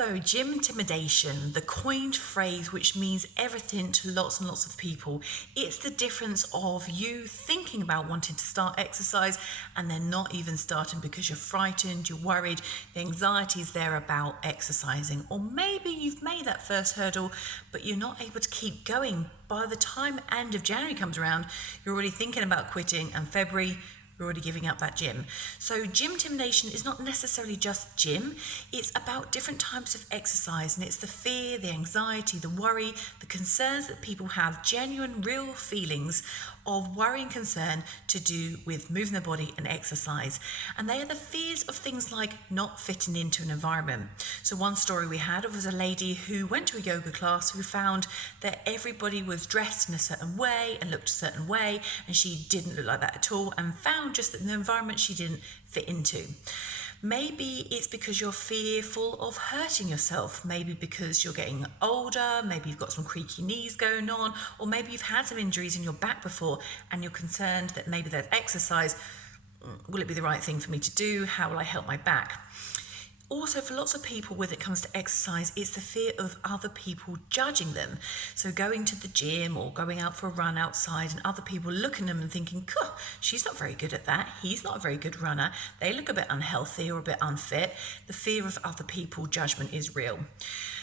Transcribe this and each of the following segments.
So, gymtimidation, the coined phrase which means everything to lots and lots of people, it's the difference of you thinking about wanting to start exercise and then not even starting because you're frightened, you're worried, the anxiety is there about exercising. Or maybe you've made that first hurdle, but you're not able to keep going. By the time end of January comes around, you're already thinking about quitting, and February, you're already giving up that gym. So gymtimidation is not necessarily just gym, it's about different types of exercise, and it's the fear, the anxiety, the worry, the concerns that people have, genuine, real feelings of worry and concern to do with moving their body and exercise. And they are the fears of things like not fitting into an environment. So one story we had was a lady who went to a yoga class who found that everybody was dressed in a certain way and looked a certain way, and she didn't look like that at all, and found just that in the environment she didn't fit into. Maybe it's because you're fearful of hurting yourself, maybe because you're getting older, maybe you've got some creaky knees going on, or maybe you've had some injuries in your back before and you're concerned that maybe that exercise, will it be the right thing for me to do? How will I help my back? Also, for lots of people, when it comes to exercise, it's the fear of other people judging them. So going to the gym or going out for a run outside and other people looking at them and thinking, she's not very good at that. He's not a very good runner. They look a bit unhealthy or a bit unfit. The fear of other people judgment is real.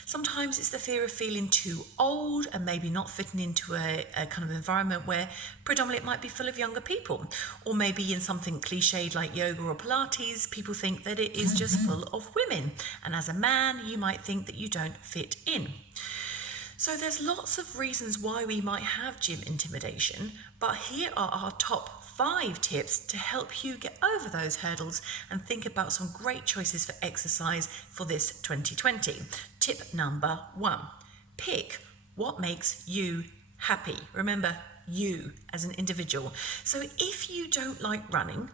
Sometimes it's the fear of feeling too old and maybe not fitting into a kind of environment where predominantly it might be full of younger people. Or maybe in something cliched like yoga or Pilates, people think that it is just full of women. And as a man, you might think that you don't fit in. So there's lots of reasons why we might have gym intimidation, but here are our top 5 tips to help you get over those hurdles and think about some great choices for exercise for this 2020. Tip number 1, pick what makes you happy. Remember, you as an individual. So if you don't like running,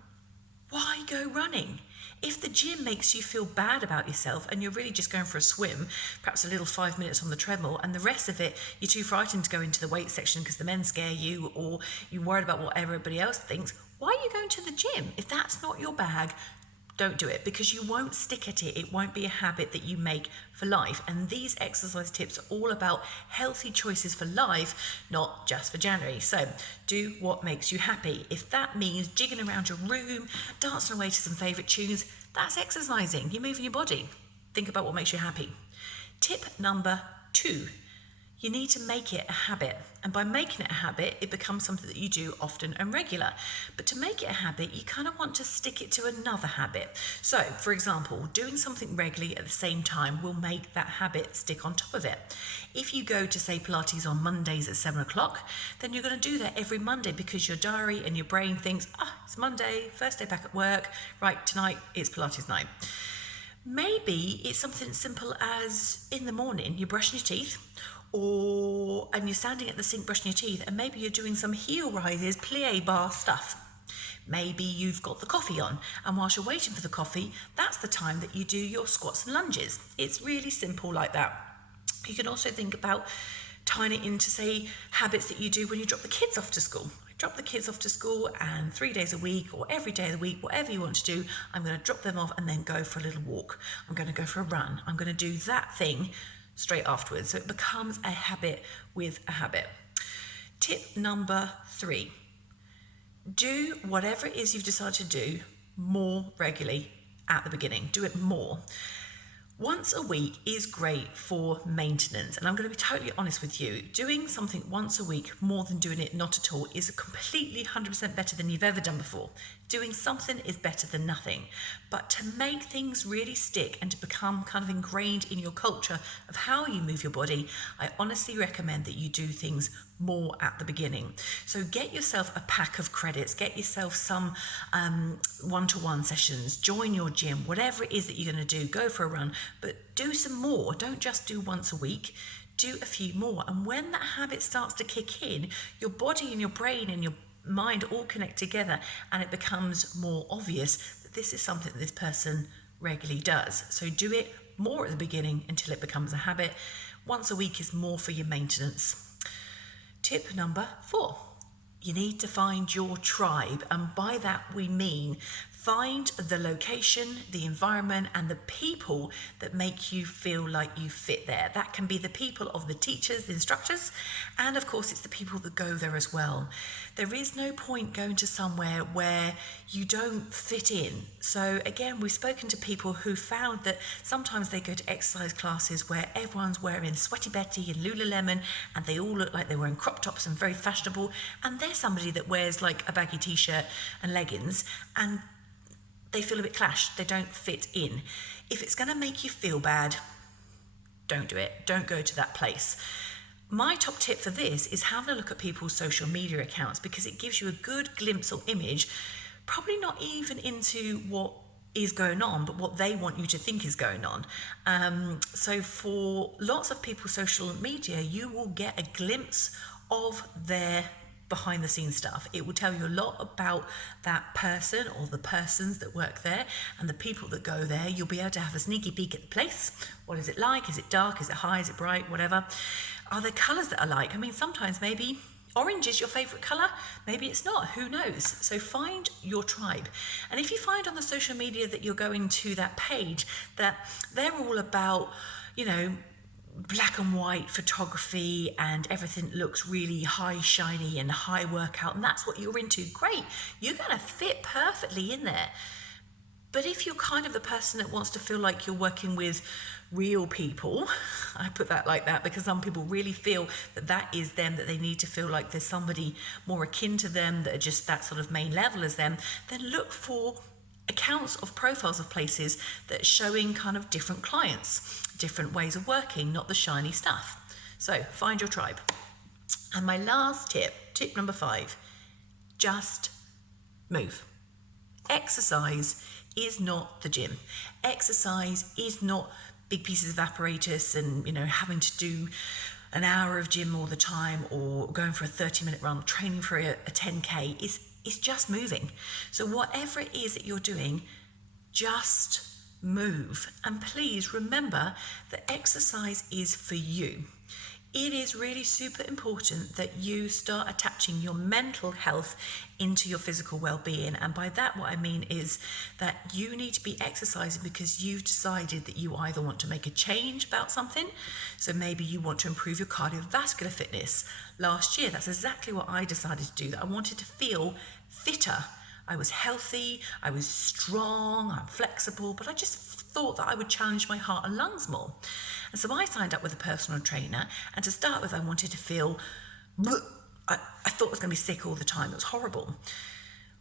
why go running? If the gym makes you feel bad about yourself and you're really just going for a swim, perhaps a little 5 minutes on the treadmill, and the rest of it you're too frightened to go into the weight section because the men scare you, or you're worried about what everybody else thinks, why are you going to the gym? If that's not your bag, don't do it, because you won't stick at it. It won't be a habit that you make for life. And these exercise tips are all about healthy choices for life, not just for January. So do what makes you happy. If that means jigging around your room, dancing away to some favourite tunes, that's exercising. You're moving your body. Think about what makes you happy. Tip number 2. You need to make it a habit. And by making it a habit, it becomes something that you do often and regular. But to make it a habit, you kind of want to stick it to another habit. So, for example, doing something regularly at the same time will make that habit stick on top of it. If you go to, say, Pilates on Mondays at 7 o'clock, then you're going to do that every Monday because your diary and your brain thinks, it's Monday, first day back at work, right, tonight it's Pilates night. Maybe it's something as simple as in the morning, you're brushing your teeth, and you're standing at the sink brushing your teeth, and maybe you're doing some heel rises, plie bar stuff. Maybe you've got the coffee on, and whilst you're waiting for the coffee, that's the time that you do your squats and lunges. It's really simple like that. You can also think about tying it into, say, habits that you do when you drop the kids off to school. Drop the kids off to school, and 3 days a week or every day of the week, whatever you want to do, I'm going to drop them off and then go for a little walk. I'm going to go for a run. I'm going to do that thing straight afterwards. So it becomes a habit with a habit. Tip number 3. Do whatever it is you've decided to do more regularly at the beginning. Do it more. Once a week is great for maintenance, and I'm going to be totally honest with you. Doing something once a week more than doing it not at all is completely 100% better than you've ever done before. Doing something is better than nothing. But to make things really stick and to become kind of ingrained in your culture of how you move your body, I honestly recommend that you do things more at the beginning. So get yourself a pack of credits, get yourself some one-to-one sessions, join your gym, whatever it is that you're going to do, go for a run, but do some more. Don't just do once a week, do a few more. And when that habit starts to kick in, your body and your brain and your mind all connect together, and it becomes more obvious that this is something that this person regularly does. So do it more at the beginning until it becomes a habit. Once a week is more for your maintenance. Tip number 4. You need to find your tribe, and by that we mean Find the location, the environment, and the people that make you feel like you fit there. That can be the people of the teachers, the instructors, and of course it's the people that go there as well. There is no point going to somewhere where you don't fit in. So again, we've spoken to people who found that sometimes they go to exercise classes where everyone's wearing Sweaty Betty and Lululemon and they all look like they're wearing crop tops and very fashionable, and they're somebody that wears like a baggy t-shirt and leggings, and they feel a bit clashed, they don't fit in. If it's going to make you feel bad, don't do it. Don't go to that place. My top tip for this is having a look at people's social media accounts, because it gives you a good glimpse or image, probably not even into what is going on, but what they want you to think is going on. So for lots of people's social media, you will get a glimpse of their behind the scenes stuff. It will tell you a lot about that person or the persons that work there and the people that go there. You'll be able to have a sneaky peek at the place. What is it like? Is it dark? Is it high? Is it bright? Whatever. Are there colours that I like? I mean, sometimes maybe orange is your favourite colour. Maybe it's not. Who knows? So find your tribe. And if you find on the social media that you're going to that page that they're all about, you know, black and white photography and everything looks really high, shiny and high workout, and that's what you're into, great. You're going to fit perfectly in there. But if you're kind of the person that wants to feel like you're working with real people, I put that like that because some people really feel that that is them, that they need to feel like there's somebody more akin to them that are just that sort of main level as them, then look for accounts of profiles of places that are showing kind of different clients, different ways of working, not the shiny stuff. So find your tribe. And my last tip number 5, just move. Exercise is not the gym. Exercise is not big pieces of apparatus and, you know, having to do an hour of gym all the time or going for a 30-minute run, or training for a 10K. It's just moving. So whatever it is that you're doing, just move. And please remember that exercise is for you. It is really super important that you start attaching your mental health into your physical well-being. And by that, what I mean is that you need to be exercising because you've decided that you either want to make a change about something. So maybe you want to improve your cardiovascular fitness. Last year, that's exactly what I decided to do, that I wanted to feel fitter. I was healthy, I was strong, I'm flexible, but I just thought that I would challenge my heart and lungs more. And so I signed up with a personal trainer, and to start with, I wanted to feel, I thought I was going to be sick all the time. It was horrible.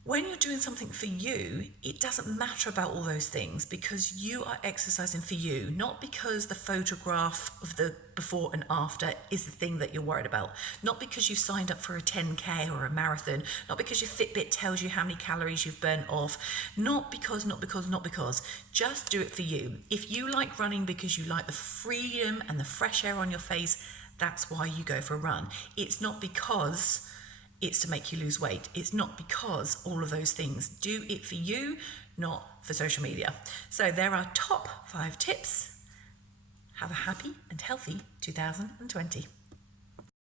When you're doing something for you, it doesn't matter about all those things because you are exercising for you, not because the photograph of the before and after is the thing that you're worried about, not because you signed up for a 10K or a marathon, not because your Fitbit tells you how many calories you've burnt off, not because. Just do it for you. If you like running because you like the freedom and the fresh air on your face, that's why you go for a run. It's not because it's to make you lose weight. It's not because all of those things. Do it for you, not for social media. So there are top 5 tips. Have a happy and healthy 2020.